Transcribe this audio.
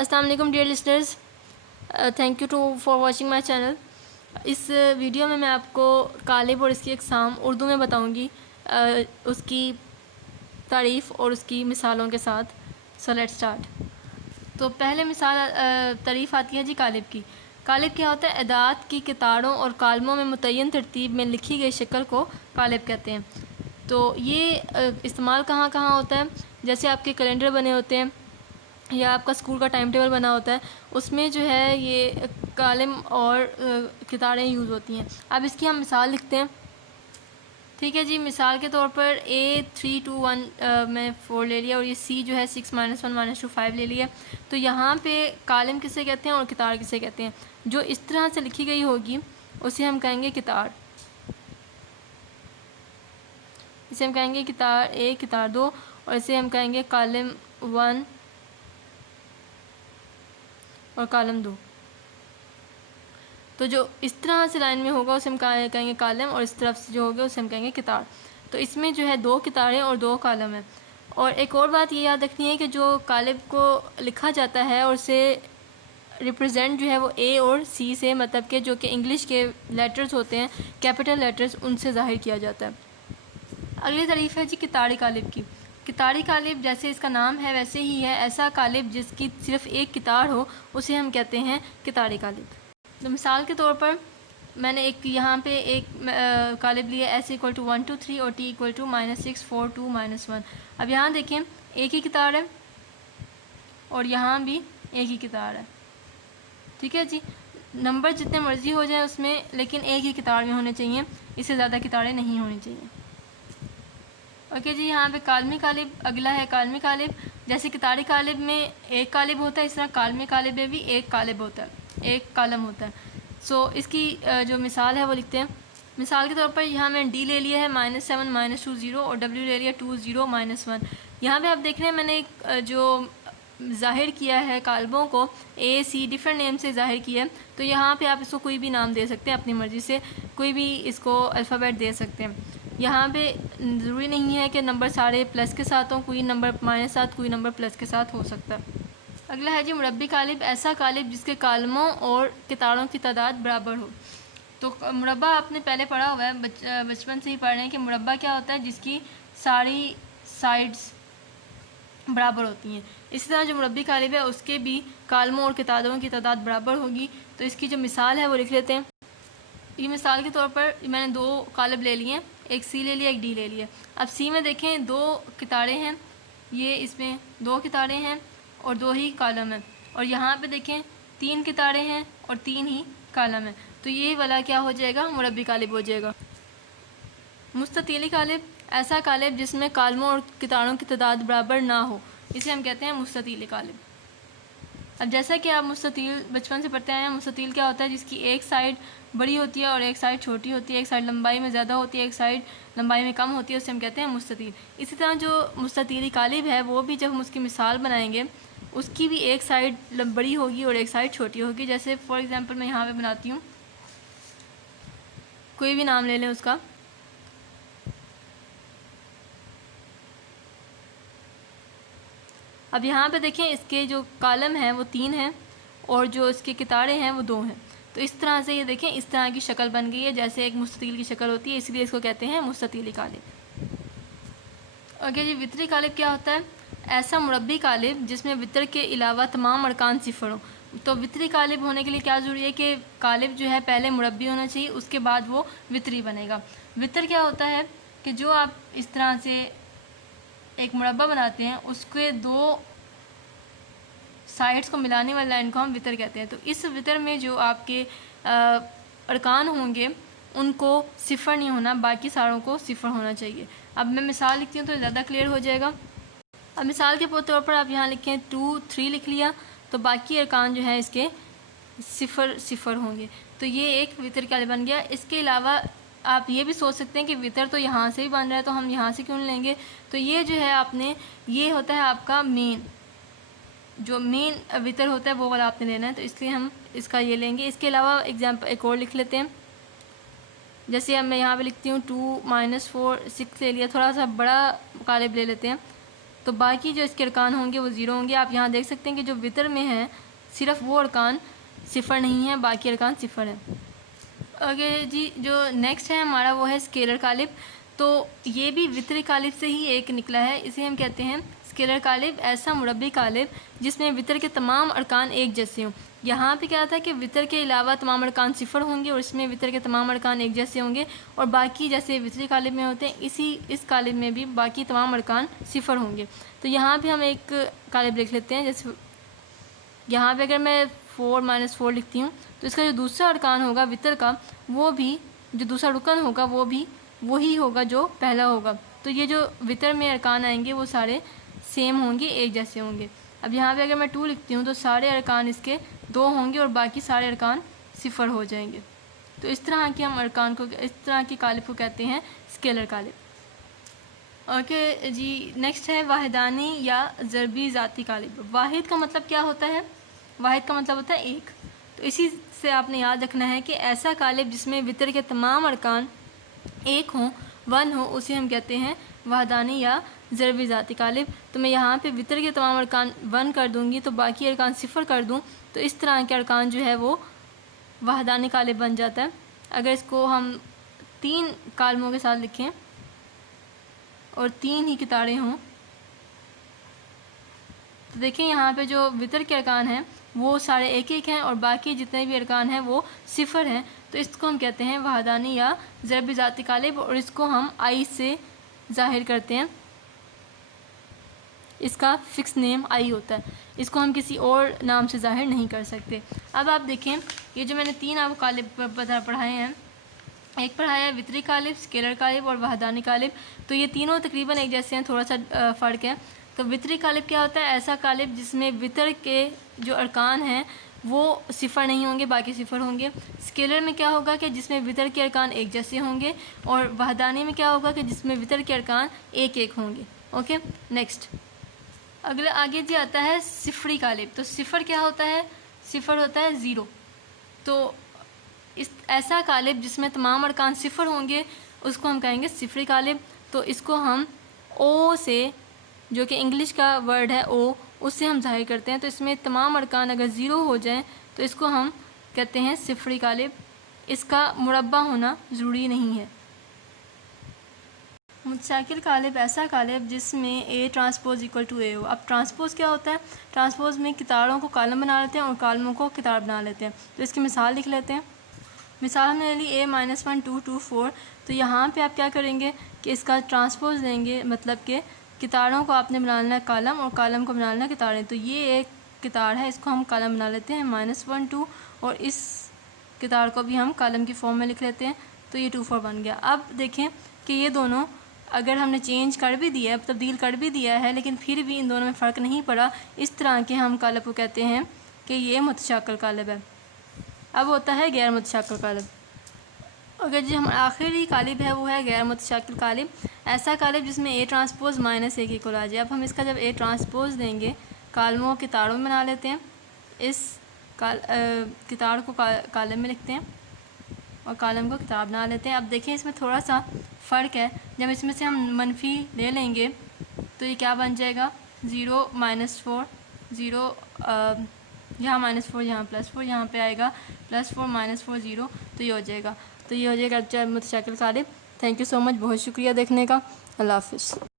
अस्सलाम वालेकुम dear listeners, thank you for watching my channel. इस वीडियो में मैं आपको कालिब और इसकी अक़साम उर्दू में बताऊंगी, उसकी तारीफ़ और उसकी मिसालों के साथ। So let's start. तो पहले मिसाल तारीफ़ आती है जी कालिब की। कालिब क्या होता है? अदात की कितारों और कालमों में मुतय्यन तरतीब में लिखी गई शक्ल को कालिब कहते हैं। तो ये इस्तेमाल कहाँ कहाँ होता है? जैसे आपके कैलेंडर बने होते हैं या आपका स्कूल का टाइम टेबल बना होता है, उसमें जो है ये कालिम और कितारें यूज़ होती हैं। अब इसकी हम मिसाल लिखते हैं, ठीक है जी। मिसाल के तौर पर A321 में 4 ले लिया और ये C जो है 6 -1 -2 5 ले लिया। तो यहाँ पे कालिम किसे कहते हैं और कितार किसे कहते हैं? जो इस तरह से लिखी गई होगी उसे हम कहेंगे कितार, इसे हम कहेंगे कितार A, कितार 2, और इसे हम कहेंगे कालिम 1 और कालम 2। तो जो इस तरह से लाइन में होगा उसे हम कहेंगे कालम, और इस तरफ से जो होगा उसे हम कहेंगे कितार। तो इसमें जो है 2 कितारें और 2 कालम है। और एक और बात ये याद रखनी है कि जो कालिब को लिखा जाता है और उसे रिप्रेजेंट जो है वो A और C से, मतलब कि जो कि इंग्लिश के लेटर्स होते हैं, कैपिटल लेटर्स, उनसे ज़ाहिर किया जाता है। अगली तारीफ़ है जी कितारी कालिब की। कितारी कालिब जैसे इसका नाम है वैसे ही है। ऐसा कालिब जिसकी सिर्फ़ एक कितार हो उसे हम कहते हैं कितारी कालिब। तो मिसाल के तौर पर मैंने एक यहाँ पे एक कालिब लिया S = 1 2 3 और T = -6 4 2 -1। अब यहाँ देखें एक ही कितार है और यहाँ भी एक ही कितार है, ठीक है जी। नंबर जितने मर्ज़ी हो जाए उसमें, लेकिन एक ही कितार में होने चाहिए, इससे ज़्यादा कितारें नहीं होनी चाहिए। ओके जी। यहाँ पे कालमी कालिब अगला है। कालमी कालिब जैसे कितारी कालिब में एक कालिब होता है, इस तरह कालमी कालिब में भी एक कालिब होता है, एक कालम होता है। सो इसकी जो मिसाल है वो लिखते हैं। मिसाल के तौर पर यहाँ मैंने D ले लिया है -7 -2 0 और W ले लिया 2 0 -1। यहाँ पे आप देख रहे हैं मैंने जो ज़ाहिर किया है कालबों को A C डिफरेंट नेम से ज़ाहिर किया है। तो यहाँ पे आप इसको कोई भी नाम दे सकते हैं, अपनी मर्ज़ी से कोई भी इसको अल्फ़ाबेट दे सकते हैं। यहाँ पे ज़रूरी नहीं है कि नंबर सारे प्लस के साथ हों, कोई नंबर -7, कोई नंबर प्लस के साथ हो सकता है। अगला है जी मुरब्बी कालिब। ऐसा कालिब जिसके कालमों और कितारों की तादाद बराबर हो। तो मुरब्बा आपने पहले पढ़ा हुआ है, बचपन से ही पढ़ रहे हैं कि मुरब्बा क्या होता है? जिसकी सारी साइड्स बराबर होती हैं। इसी तरह जो मुरब्बी कालिब है उसके भी कालमों और कितारों की तादाद बराबर होगी। तो इसकी जो मिसाल है वो लिख लेते हैं। ये मिसाल के तौर पर मैंने 2 कालिब ले लिए हैं, एक C ले लिया, एक D ले लिया। अब C में देखें 2 कितारें हैं, ये इसमें 2 कितारें हैं और 2 ही कालम हैं। और यहाँ पे देखें 3 कितारें हैं और 3 ही कालम हैं। तो ये वाला क्या हो जाएगा? मुरब्बी कालिब हो जाएगा। मुस्ततीली कालिब ऐसा कालिब जिसमें कालमों और कितारों की तादाद बराबर ना हो, इसे हम कहते हैं मुस्ततीली कालिब। अब जैसा कि आप मुस्ततील बचपन से पढ़ते आए हैं, मुस्ततील क्या होता है? जिसकी एक साइड बड़ी होती है और एक साइड छोटी होती है, एक साइड लंबाई में ज़्यादा होती है, एक साइड लंबाई में कम होती है, उसे हम कहते हैं मुस्ततील। इसी तरह जो मुस्ततीली कालिब है वो भी जब हम उसकी मिसाल बनाएंगे उसकी भी एक साइड बड़ी होगी और एक साइड छोटी होगी। जैसे फॉर एग्ज़ाम्पल मैं यहाँ पे बनाती हूँ, कोई भी नाम ले लें उसका। अब यहाँ पे देखें इसके जो कालम हैं वो 3 हैं और जो इसके कितारें हैं वो 2 हैं। तो इस तरह से ये देखें इस तरह की शक्ल बन गई है जैसे एक मुस्ततील की शक्ल होती है, इसलिए इसको कहते हैं मुस्ततीली कालिब। ओके जी। वितरी कालिब क्या होता है? ऐसा मुरब्बी कालिब जिसमें वितर के अलावा तमाम अरकान सिफर हो। तो वितरी कालिब होने के लिए क्या ज़रूरी है कि कालिब जो है पहले मुरब्बी होना चाहिए, उसके बाद वो वितरी बनेगा। वितर क्या होता है कि जो आप इस तरह से एक मुरब्बा बनाते हैं उसके 2 साइड्स को मिलाने वाली लाइन को हम वितर कहते हैं। तो इस वितर में जो आपके अरकान होंगे उनको सिफर नहीं होना, बाकी सारों को सिफर होना चाहिए। अब मैं मिसाल लिखती हूँ तो ज़्यादा क्लियर हो जाएगा। अब मिसाल के तौर पर आप यहाँ लिखें 2 3 लिख लिया, तो बाकी अरकान जो है इसके सिफर सिफर होंगे। तो ये एक वितर कालिब बन गया। इसके अलावा आप ये भी सोच सकते हैं कि वितर तो यहाँ से ही बन रहा है तो हम यहाँ से क्यों लेंगे? तो ये जो है आपने, ये होता है आपका मेन, जो मेन वितर होता है वो वाला आपने लेना है, तो इसलिए हम इसका ये लेंगे। इसके अलावा एग्जाम्पल एक और लिख लेते हैं। जैसे अब मैं यहाँ पे लिखती हूँ 2 -4 6 ले लिया, थोड़ा सा बड़ा कालिब ले लेते हैं। तो बाकी जो इसके अरकान होंगे वो ज़ीरो होंगे। आप यहाँ देख सकते हैं कि जो वितर में है सिर्फ वो अरकान सिफ़र नहीं है, बाकी अरकान सिफ़र है। ओके जी, जो नेक्स्ट है हमारा वो है स्केलर कालिब। तो ये भी वितरी कालिब से ही एक निकला है। इसे हम कहते हैं स्केलर कालिब, ऐसा मुरब्बी कालिब जिसमें वितर के तमाम अरकान एक जैसे हों। यहाँ पे क्या था कि वितर के अलावा तमाम अरकान सिफ़र होंगे और इसमें वितर के तमाम अरकान एक जैसे होंगे, और बाकी जैसे वितरी कालिब में होते हैं इस कालिब में भी बाकी तमाम अरकान सिफ़र होंगे। तो यहाँ पे हम एक कालिब लिख लेते हैं। जैसे यहाँ पे अगर मैं 4 - 4 लिखती हूँ तो इसका जो दूसरा अरकान होगा वितर का, वो भी जो दूसरा रुकन होगा वो भी वही होगा जो पहला होगा। तो ये जो वितर में अरकान आएंगे वो सारे सेम होंगे, एक जैसे होंगे। अब यहाँ पे अगर मैं 2 लिखती हूँ तो सारे अरकान इसके 2 होंगे और बाकी सारे अरकान सिफ़र हो जाएंगे। तो इस तरह के हम अरकान को, इस तरह की कालिब को कहते हैं स्केलर कालिब। ओके जी, नेक्स्ट है वाहिदानी या ज़रबी ज़ाती कालिब। वाहिद का मतलब क्या होता है? वाहिद का मतलब होता है एक। तो इसी से आपने याद रखना है कि ऐसा कालिब जिसमें वितर के तमाम अरकान एक हों, 1 हो, उसे हम कहते हैं वाहिदानी या ज़रबी ज़ाती कालिब। तो मैं यहाँ पे वितर के तमाम अरकान 1 कर दूँगी तो बाकी अरकान सिफ़र कर दूँ, तो इस तरह के अरकान जो है वो वाहिदानी कालिब बन जाता है। अगर इसको हम 3 कालमों के साथ लिखें और 3 ही कितारें हों तो देखें यहाँ पे जो वितर के अरकान हैं वो सारे एक एक हैं और बाकी जितने भी अरकान हैं वो सिफ़र हैं। तो इसको हम कहते हैं वाहिदानी या ज़रबी ज़ाती कालिब, और इसको हम आई से ज़ाहिर करते हैं। इसका फ़िक्स नेम आई होता है, इसको हम किसी और नाम से ज़ाहिर नहीं कर सकते। अब आप देखें, ये जो मैंने 3 आपको कालिब पढ़ाए हैं, एक पढ़ाया है वितरी कालिब, स्केलर कालिब और वाहिदानी कालिब। तो ये तीनों तकरीबन एक जैसे हैं, थोड़ा सा फ़र्क है। तो वितरी कालिब क्या होता है? ऐसा कालिब जिसमें वितर के जो अरकान हैं वो सिफ़र नहीं होंगे, बाकी सिफ़र होंगे। स्केलर में क्या होगा कि जिसमें वितर के अरकान एक जैसे होंगे, और वाहिदानी में क्या होगा कि जिसमें वितर के अरकान एक एक होंगे। ओके, नेक्स्ट अगला आगे जी आता है सिफ़री कालिब। तो सिफ़र क्या होता है? सिफ़र होता है ज़ीरो। तो इस ऐसा कालिब जिसमें तमाम अरकान सिफ़र होंगे उसको हम कहेंगे सिफ़री कालिब। तो इसको हम ओ से, जो कि इंग्लिश का वर्ड है ओ, उससे हम ज़ाहिर करते हैं। तो इसमें तमाम अरकान अगर ज़ीरो हो जाएं तो इसको हम कहते हैं सिफ़री कालिब। इसका मुरब्बा होना ज़रूरी नहीं है। मुतशाकिल कालिब ऐसा कालिब जिसमें ए ट्रांसपोज इक्वल टू ए हो। अब ट्रांसपोज क्या होता है? ट्रांसपोज में कितारों को कॉलम बना लेते हैं और कॉलमों को किताब बना लेते हैं। तो इसकी मिसाल लिख लेते हैं। मिसाल हमने ले ली A - 1 2 2 4। तो यहाँ पे आप क्या करेंगे कि इसका ट्रांसपोज लेंगे, मतलब कि कितारों को आपने बना लेना है कॉलम और कॉलम को बना लेना कितारें। तो ये एक कितार है, इसको हम कॉलम बना लेते हैं -1 2, और इस कितार को भी हम कॉलम की फॉर्म में लिख लेते हैं। तो ये 2 4 बन गया। अब देखें कि ये दोनों अगर हमने चेंज कर भी दिया है, तब्दील कर भी दिया है, लेकिन फिर भी इन दोनों में फ़र्क नहीं पड़ा। इस तरह के हम कालिब को कहते हैं कि ये मुतशाकिल कालिब है। अब होता है गैर मुतशाकिल कालिब। अगर जी हम आखिरी कालिब है वो है गैर मुतशाकिल कालिब, ऐसा कालिब जिसमें ए ट्रांसपोज -a के इक्वल आ जाए। अब हम इसका जब ए ट्रांसपोज देंगे, कालमों के तारों में बना लेते हैं, इस कितार को कालम में लिखते हैं और कालम को किताब बना लेते हैं। अब देखें इसमें थोड़ा सा फ़र्क है। जब इसमें से हम मनफी ले लेंगे तो ये क्या बन जाएगा? 0 -4 0, यहाँ -4, यहाँ +4, यहाँ पे आएगा +4 -4 0। तो ये हो जाएगा। तो ये हो जाएगा मुतशाकिल कालिब। थैंक यू सो मच, बहुत शुक्रिया देखने का। अल्लाह हाफ़िज़।